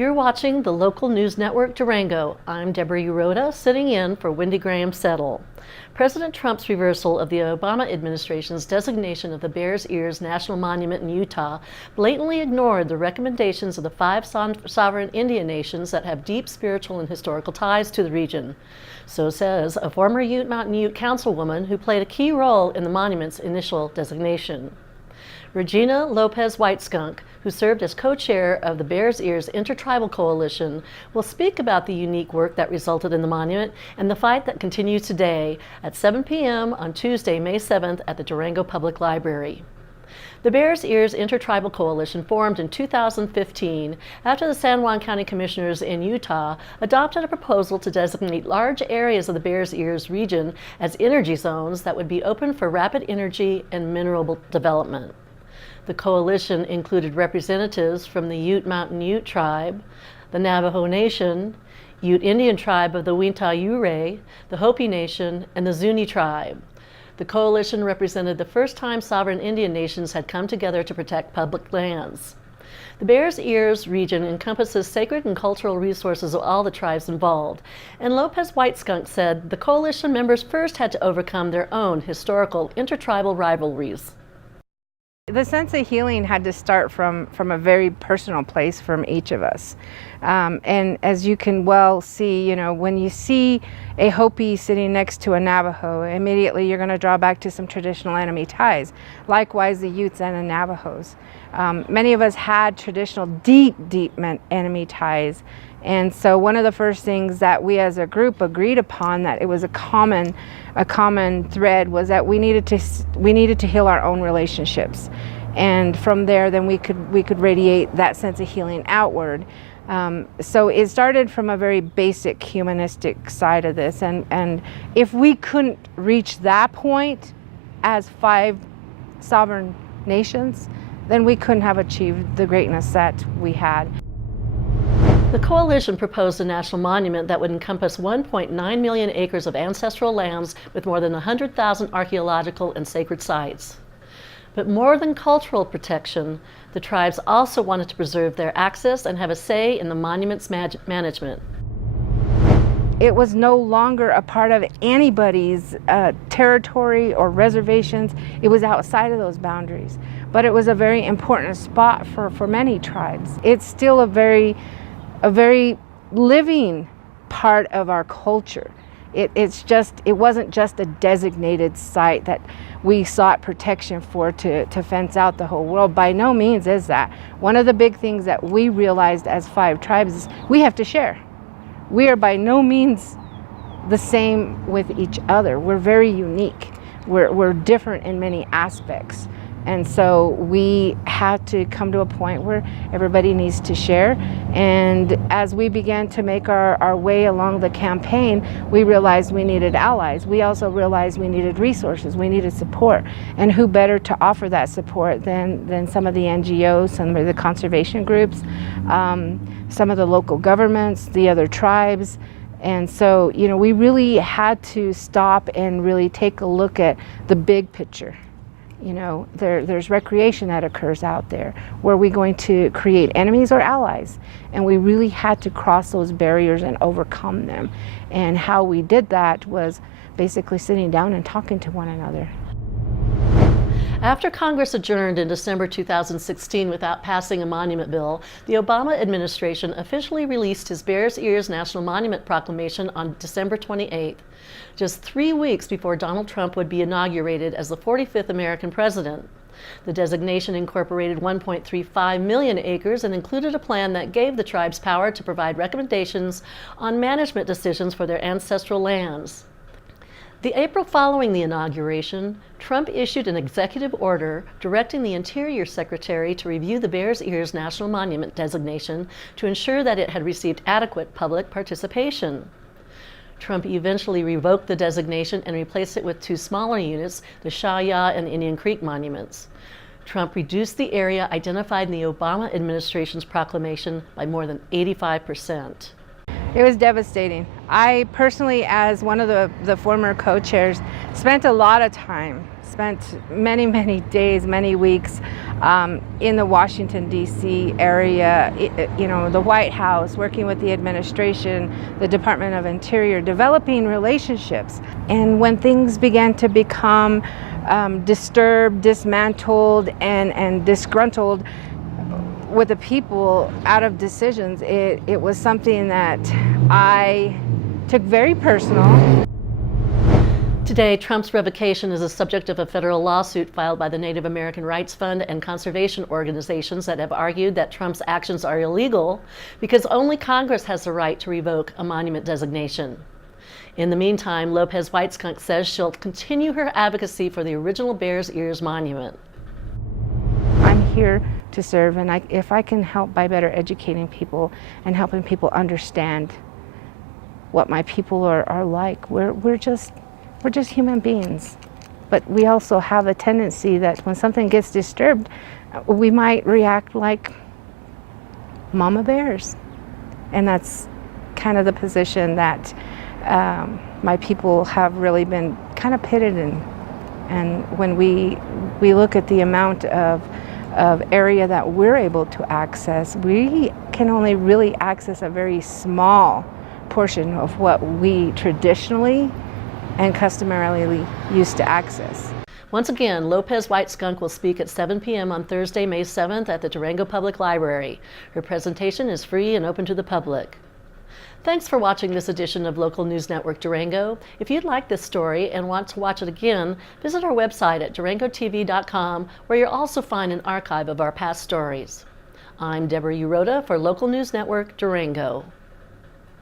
You're watching the local news network Durango. I'm Deborah Uroda, sitting in for Wendy Graham-Settle. President Trump's reversal of the Obama administration's designation of the Bears Ears National Monument in Utah blatantly ignored the recommendations of the 5 sovereign Indian nations that have deep spiritual and historical ties to the region. So says a former Ute Mountain Ute councilwoman who played a key role in the monument's initial designation. Regina Lopez White-Skunk, who served as co-chair of the Bears Ears Intertribal Coalition, will speak about the unique work that resulted in the monument and the fight that continues today at 7 p.m. on Tuesday, May 7th at the Durango Public Library. The Bears Ears Intertribal Coalition formed in 2015 after the San Juan County Commissioners in Utah adopted a proposal to designate large areas of the Bears Ears region as energy zones that would be open for rapid energy and mineral development. The coalition included representatives from the Ute Mountain Ute tribe, the Navajo Nation, Ute Indian tribe of the Uinta-Ure, the Hopi Nation, and the Zuni tribe. The coalition represented the first time sovereign Indian nations had come together to protect public lands. The Bears Ears region encompasses sacred and cultural resources of all the tribes involved, and Lopez White-Skunk said the coalition members first had to overcome their own historical intertribal rivalries. The sense of healing had to start from a very personal place from each of us. And as you can well see, you know, when you see a Hopi sitting next to a Navajo, immediately you're going to draw back to some traditional enemy ties. Likewise, the Utes and the Navajos. Many of us had traditional deep enemy ties. And so one of the first things that we as a group agreed upon, that it was a common thread, was that we needed to heal our own relationships. And from there, then we could radiate that sense of healing outward. So it started from a very basic humanistic side of this. And if we couldn't reach that point as 5 sovereign nations, then we couldn't have achieved the greatness that we had. The coalition proposed a national monument that would encompass 1.9 million acres of ancestral lands with more than 100,000 archaeological and sacred sites. But more than cultural protection, the tribes also wanted to preserve their access and have a say in the monument's management. It was no longer a part of anybody's territory or reservations. It was outside of those boundaries. But it was a very important spot for many tribes. It's still a very living part of our culture. It wasn't just a designated site that we sought protection for to fence out the whole world. By no means is that. One of the big things that we realized as 5 tribes is we have to share. We are by no means the same with each other. We're very unique. We're different in many aspects. And so we had to come to a point where everybody needs to share. And as we began to make our way along the campaign, we realized we needed allies. We also realized we needed resources, we needed support. And who better to offer that support than some of the NGOs, some of the conservation groups, some of the local governments, the other tribes. And so, you know, we really had to stop and really take a look at the big picture. You know, there's recreation that occurs out there. Were we going to create enemies or allies? And we really had to cross those barriers and overcome them. And how we did that was basically sitting down and talking to one another. After Congress adjourned in December 2016 without passing a monument bill, the Obama administration officially released his Bears Ears National Monument Proclamation on December 28th, just 3 weeks before Donald Trump would be inaugurated as the 45th American president. The designation incorporated 1.35 million acres and included a plan that gave the tribes power to provide recommendations on management decisions for their ancestral lands. The April following the inauguration, Trump issued an executive order directing the Interior Secretary to review the Bears Ears National Monument designation to ensure that it had received adequate public participation. Trump eventually revoked the designation and replaced it with 2 smaller units, the Shah-Ya and Indian Creek monuments. Trump reduced the area identified in the Obama administration's proclamation by more than 85%. It was devastating. I personally, as one of the former co-chairs, spent a lot of time spent many, many days, many weeks in the Washington, D.C. area, the White House, working with the administration, the Department of Interior, developing relationships. And when things began to become disturbed, dismantled, and disgruntled with the people out of decisions, it was something that I took very personal. Today, Trump's revocation is the subject of a federal lawsuit filed by the Native American Rights Fund and conservation organizations that have argued that Trump's actions are illegal because only Congress has the right to revoke a monument designation. In the meantime, Lopez White Skunk says she'll continue her advocacy for the original Bears Ears Monument. I'm here to serve, and if I can help by better educating people and helping people understand what my people are like, we're just human beings. But we also have a tendency that when something gets disturbed, we might react like mama bears. And that's kind of the position that my people have really been kind of pitted in. And when we look at the amount of area that we're able to access, we can only really access a very small portion of what we traditionally and customarily used to access. Once again, Lopez White Skunk will speak at 7 p.m. on Thursday, May 7th at the Durango Public Library. Her presentation is free and open to the public. Thanks for watching this edition of Local News Network Durango. If you'd like this story and want to watch it again, visit our website at durangotv.com, where you'll also find an archive of our past stories. I'm Deborah Uroda for Local News Network Durango.